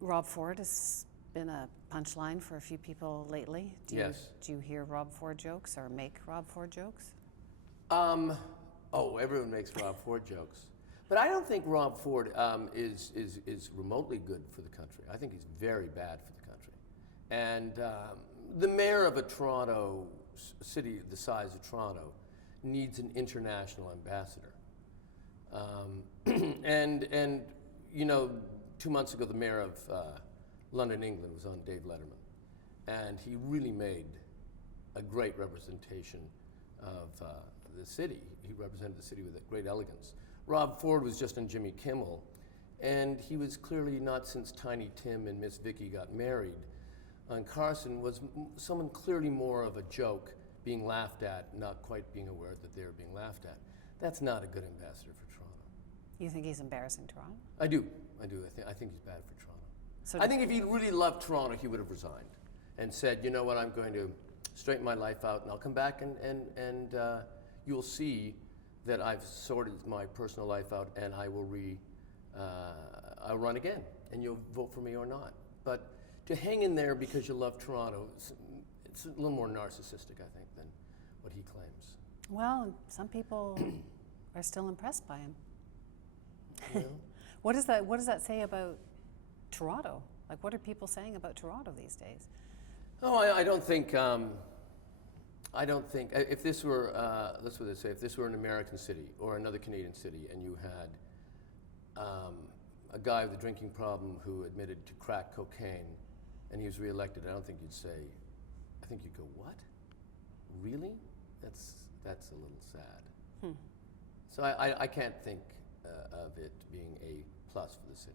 Rob Ford has been a punchline for a few people lately. Yes. Do you hear Rob Ford jokes or make Rob Ford jokes? Oh, everyone makes Rob Ford jokes. But I don't think Rob Ford is remotely good for the country. I think he's very bad for the country. And the mayor of a Toronto city the size of Toronto needs an international ambassador. And you know, 2 months ago, the mayor of London, England, was on Dave Letterman, and he really made a great representation of the city. He represented the city with great elegance. Rob Ford was just on Jimmy Kimmel, and he was clearly not, since Tiny Tim and Miss Vicky got married on Carson, was someone clearly more of a joke, being laughed at, not quite being aware that they were being laughed at. That's not a good ambassador for Toronto. You think he's embarrassing Toronto? I do. I think he's bad for Toronto. So I think if he really loved Toronto, he would have resigned and said, you know what, I'm going to straighten my life out, and I'll come back, and you'll see that I've sorted my personal life out, and I will I'll run again, and you'll vote for me or not. But to hang in there because you love Toronto, it's a little more narcissistic, I think, than what he claims. Well, some people are still impressed by him. You know? What does that say about Toronto? Like, what are people saying about Toronto these days? Oh, I don't think. I don't think if this were, let's put it this way, if this were an American city or another Canadian city, and you had a guy with a drinking problem who admitted to crack cocaine, and he was reelected, I don't think you'd say. I think you'd go, what? Really? That's a little sad. So I can't think of it being a plus for the city.